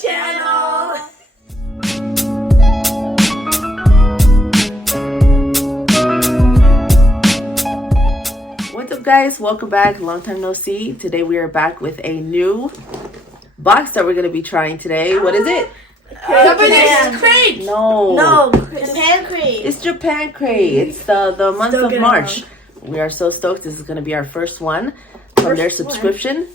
channel. What's up, guys? Welcome back. Long time no see. Today we are back with a new box that we're going to be trying today. What is it? Japanese crate. No, Japan crate. it's Japan crate. It's the month Still of good March. We are so stoked. This is going to be our first one from their First one? subscription.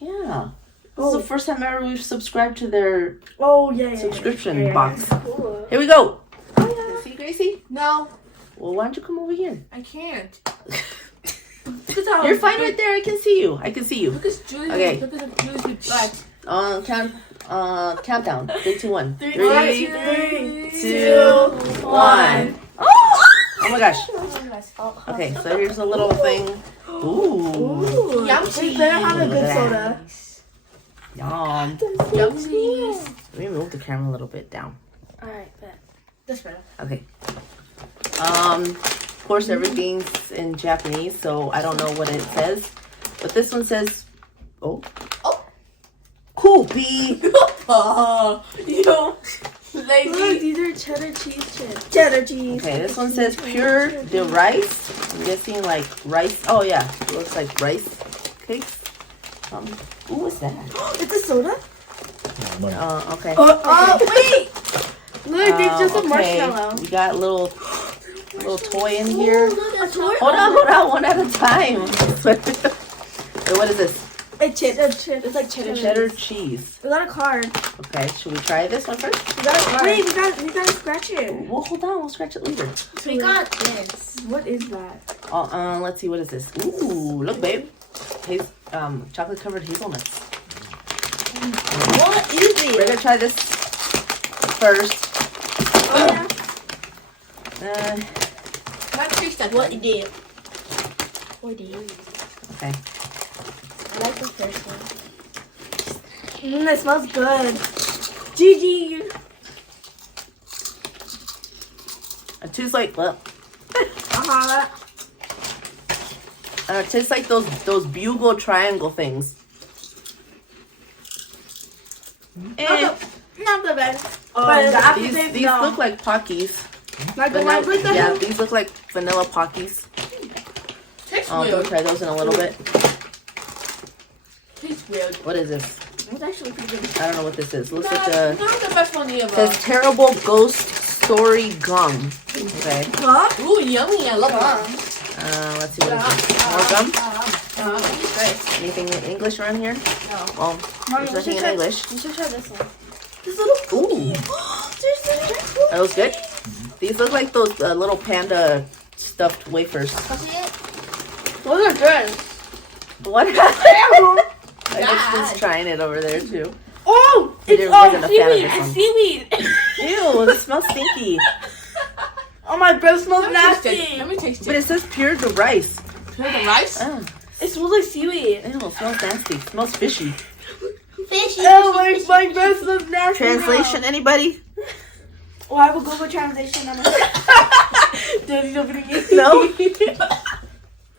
Yeah. This is the first time ever we've subscribed to their Oh, yeah. subscription box. Cool. Here we go. Oh, See, Gracie? No, Well, why don't you come over here? I can't. You're fine right there. I can see you. I can see you. Look at Julie. Okay. Look at Julie's butt. Countdown. 3, 2, 1. Three, 2, 1. Oh my gosh. Okay, so here's a little thing. Ooh. Yum We cheese. better have a Look good at soda. Yum. Yum cheese. Let me move the camera a little bit down. Alright, bet. That's better. Okay. Of course, everything's in Japanese, so I don't know what it says. But this one says, oh. Koopy. Oh, you Look, lazy. these are cheddar cheese chips. Cheddar cheese. Okay, this one says pure de rice. I'm guessing like rice. Oh yeah, it looks like rice cakes. Ooh, what's that? It's a soda? Okay. Oh, wait! Look, it's just a Okay, marshmallow. we got a little toy in here. A toy? Hold on, one at a time. Wait, what is this? It's like cheddar Cheddar cheese. cheese. We got a card. Okay, should we try this one first? We got a card. Wait, we gotta scratch it. Well, hold on, we'll scratch it later. We got this. What is that? Let's see, what is this? Ooh, look, babe. Chocolate covered hazelnuts. What is We're it? gonna try this first. Oh, yeah. Not taste that. What one. is it? What is it? Okay. I like the first one. It smells good. GG. It tastes like it tastes like those bugle triangle things. Not the best. These look like Pockies. Like the ones with the Yeah, these look like vanilla Pockies. Tastes We'll weird. try those in a little bit. Tastes weird. What is this? It's actually pretty good. I don't know what this is. Looks Not, like the not the best one ever. says terrible ghost story gum. Okay. Huh? Ooh, yummy. I love gum. Let's see what is this. More gum? Great. Anything in English around here? No. Well, there's nothing in English. You should try this one. This little Ooh, that looks good. These look like those little panda stuffed wafers. Those are good. What happened? I guess just trying it over there too. Oh, They it's didn't bring enough seaweed. out of It's this seaweed. Ew, this smells stinky. Oh, my breath smells Let me taste it. nasty. Let me taste But it. it says pure de rice. Here's the rice. Oh, It smells like seaweed. ew, it smells nasty. It smells fishy. Fishy. Oh, my breath smells nasty. Translation, anybody? Oh, I will Google translation. Daddy's opening it. No?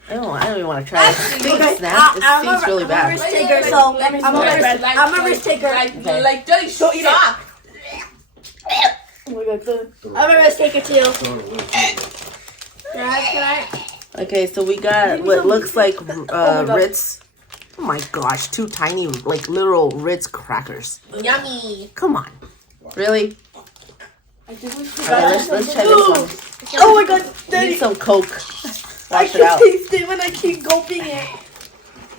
Ew, I don't even want to try it. I think it's nasty. It stinks really I'm a bad. risk taker, so I'm a risk taker. Okay. Like dirty Don't eat it. sock. Oh my god, good. I'm a risk taker too. Can I? Okay, so we got what looks like my God. Ritz. Oh my gosh, 2 tiny, like literal Ritz crackers. Yummy. Come on. Really? I think we should. Okay, let's try this one. Oh my god, We Daddy. need some Coke. I Wash it can out. taste it when I keep gulping it.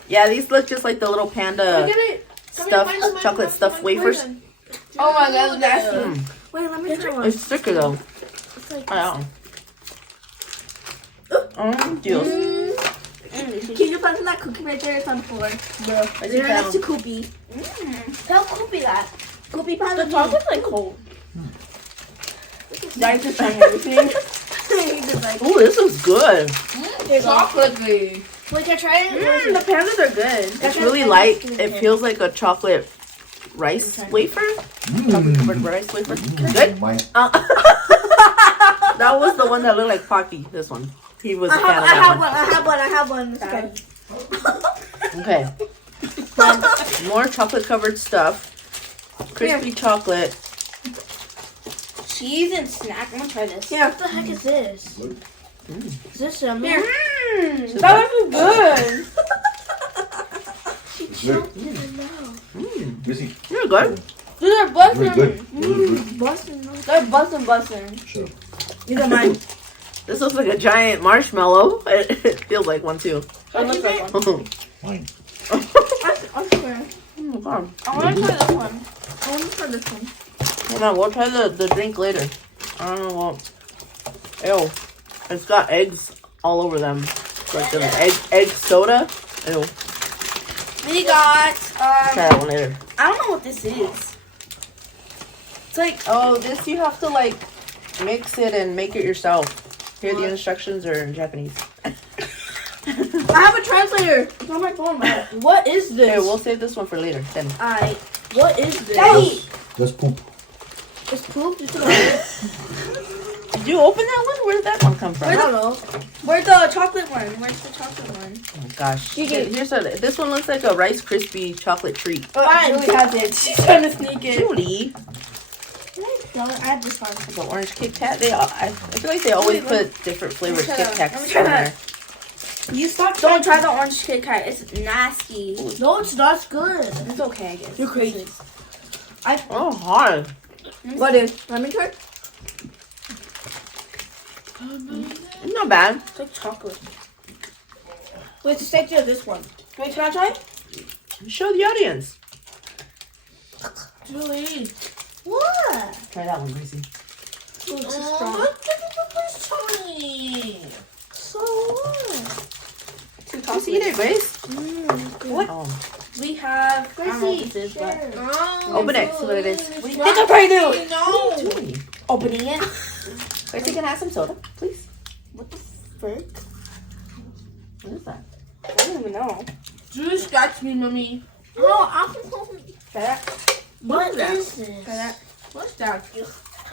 Yeah, these look just like the little panda stuffed chocolate stuffed wafers. Oh my god, that's nasty. Mm. Wait, let me try one. It's thicker though. It's like I don't know. Juice. Can you find that cookie right there? It's on the floor. Bro. I think Next I to Koopy. Tell Koopy that. Koopy found The the chocolate's like cold. Daddy's just trying everything. Ooh, this is good. Chocolatey. Wait, can I try it? The pandas are good. It's really light. It feels like a chocolate rice wafer. Chocolate covered rice wafer. Good. That was the one that looked like Pocky. This one. He was a fan of that I have one. It's good. one. Okay. More chocolate covered stuff. Crispy chocolate. Cheese and snack. I'm gonna try this. Yeah. What the heck is this? Is this a Here. That was good. Look, Mm. Missy. You're good. These are Very good. buzzing. Very good. They're buzzing. Shut up. These are mine. This looks like a giant marshmallow. It feels like one too. It looks like one. Fine. I swear. Oh, God. I want to try this one. I want to try this one. Hold on, we'll try the drink later. I don't know what. Ew. It's got eggs all over them. It's like an egg soda. Ew. We got Try that one later. I don't know what this is. It's like Oh, this you have to like mix it and make it yourself. Here the instructions are in Japanese. I have a translator. It's on my phone. What is this? Here, we'll save this one for later. Then. What is this? Daddy. That's poop. It's poop. Did you open that one? Where did that one come from? I don't know. Where's the chocolate one? Where's the chocolate one? Oh my gosh. Gigi. Here's this one looks like a Rice Krispie chocolate treat. Mine. Julie has it. She's trying to sneak it. Julie, No, I have this one. the orange Kit Kat. I feel like they always put different flavored Let me Kit try that. Kats Let me in try there. You stop. Don't try the orange Kit Kat. It's nasty. No, it's not good. It's okay, I guess. You're crazy. Oh, hard. What is? Let me try. It's not bad. It's like chocolate. Wait, just take this one. Wait, can I try? Show the audience. Julie. What? Try that one, Gracie. Oh, it's so strong. So what? Just eat it, Grace. What? Oh. We have. I don't know what this is, but. Open it. See what it is. What do you think I'm trying to do? No. Julie. Opening it. Gracie, can I have some soda, please? What the frick? What is that? I don't even know. Julie scratched me, mommy. No, I'm Try that. What is this? Try that. What's that?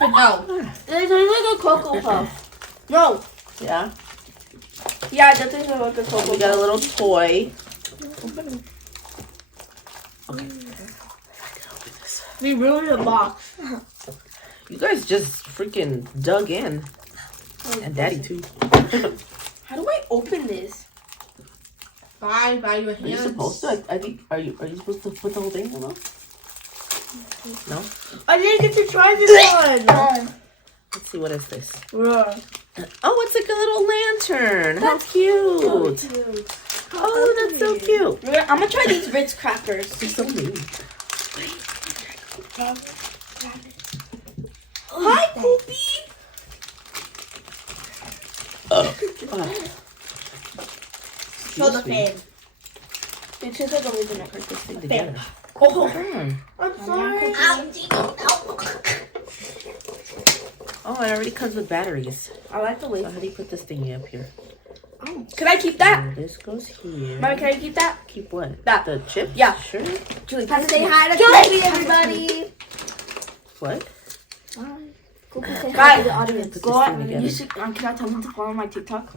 No. It tastes like a Cocoa Puff. No. Yeah. Yeah, that tastes like a Cocoa We got a Puff. little toy. We ruined the box. You guys just freaking dug in. And Daddy too. How do I open this? By your Are you supposed to? I think. Are you supposed to put the whole thing in the mouth? No. I didn't get to try this one. Let's see. What is this? Bruh. Oh, it's like a little lantern. How cute. Oh, that's so cute. I'm gonna try these Ritz crackers. They're so mean. Hi, Poopy. Show the fan. It tastes like a raisin. Put this thing together. Oh, Mm. I'm sorry. Oh, it already comes with batteries. I like the So way. how do you put this thingy up here? Can I keep that? And this goes here. Mommy, can I keep that? Keep what? That. The chip? Yeah. Sure. Julie, Say hi to Julie, Poopy, everybody. What? Guys, the audience. Put go this thing on. together. You should. Can I tell them to follow my TikTok?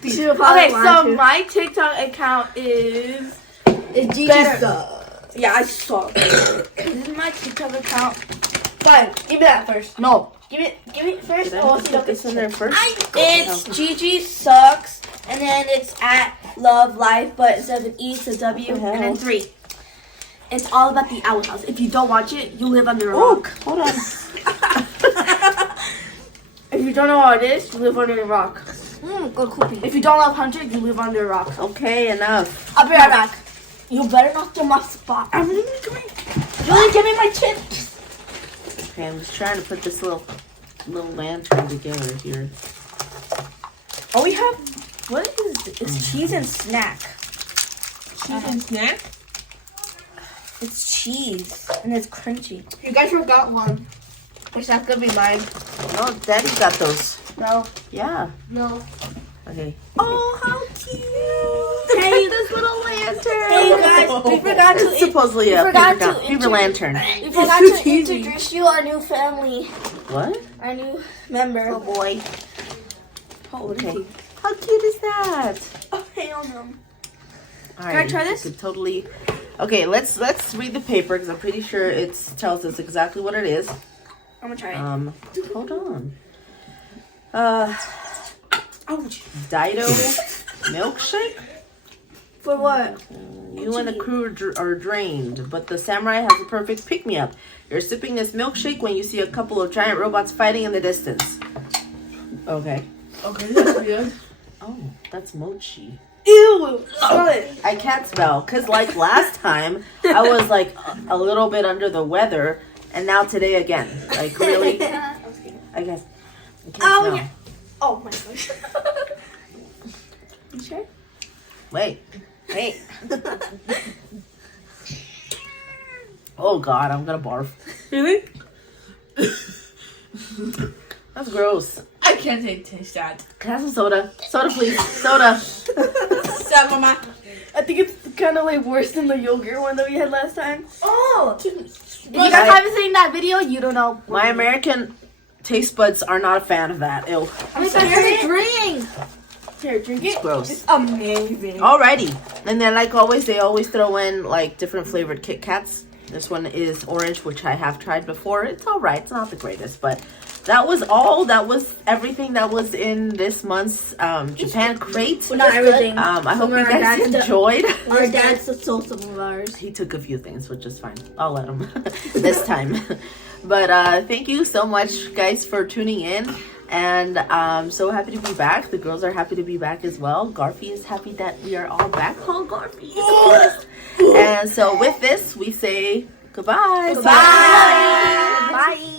You should probably Okay, so my TikTok account is. it's Gigi Better. stuff. Yeah, I saw. This is my TikTok account. Fine, give me that first. No, give it first. Did I Oh, have to put this in there first? It's Gigi Sucks, and then it's at Love Life, but instead of an E, it's a W, What the and then hell? 3. It's all about the Owl House. If you don't watch it, you live under a Oh, rock. hold on. If you don't know what it is, you live under a rock. Go Poopy. If you don't love Hunter, you live under a rock. Okay, enough. I'll be right back. You better not throw my spot. I'm really coming. Julie, give me my chips. Okay, I'm just trying to put this little lantern together here. Oh, we have. What is this? It's cheese and snack. Cheese and snack. It's cheese and it's crunchy. You guys forgot one. It's not gonna be mine. No, Daddy got those. No, Yeah. no. Okay. Oh, how cute! Hey, this little lantern. Hey, you guys, we forgot to It's supposedly a forgot paper, to paper intro- lantern. we forgot It's to cheesy. introduce you our new family, What? our new member. Oh boy. Oh, Okay. How cute is that? Oh, hell no. All right. I try this? You could totally Okay, let's read the paper because I'm pretty sure it tells us exactly what it is. I'm gonna try it. Hold on. Ouch. Dido milkshake. For what? You and the crew are drained, but the samurai has a perfect pick-me-up. You're sipping this milkshake when you see a couple of giant robots fighting in the distance. Okay. Okay, that's good. Oh, that's mochi. Ew. Smell it. I can't spell because like last time I was like a little bit under the weather, and now today again. Like really, I guess. I can't Oh smell. yeah. Oh my gosh. You sure? Wait. Oh God, I'm gonna barf. Really? That's gross. I can't taste that. Can I have some soda? Soda, please. Soda. Stop, Mama. I think it's kind of like worse than the yogurt one that we had last time. Oh. If you guys haven't seen that video, you don't know. My American taste buds are not a fan of that. Ew. It's a drink. Here, drink It's it. gross. It's amazing. Alrighty. And then like always, they always throw in like different flavored Kit Kats. This one is orange, which I have tried before. It's alright. It's not the greatest, but that was all. That was everything that was in this month's Japan crate. Well, not everything. I hope you Our guys dad's enjoyed. Our dad stole some of ours. He took a few things, which is fine. I'll let him this time. But thank you so much, guys, for tuning in. And I'm so happy to be back. The girls are happy to be back as well. Garfy is happy that we are all back. Oh, Garfy. And so with this, we say goodbye. Bye. Bye.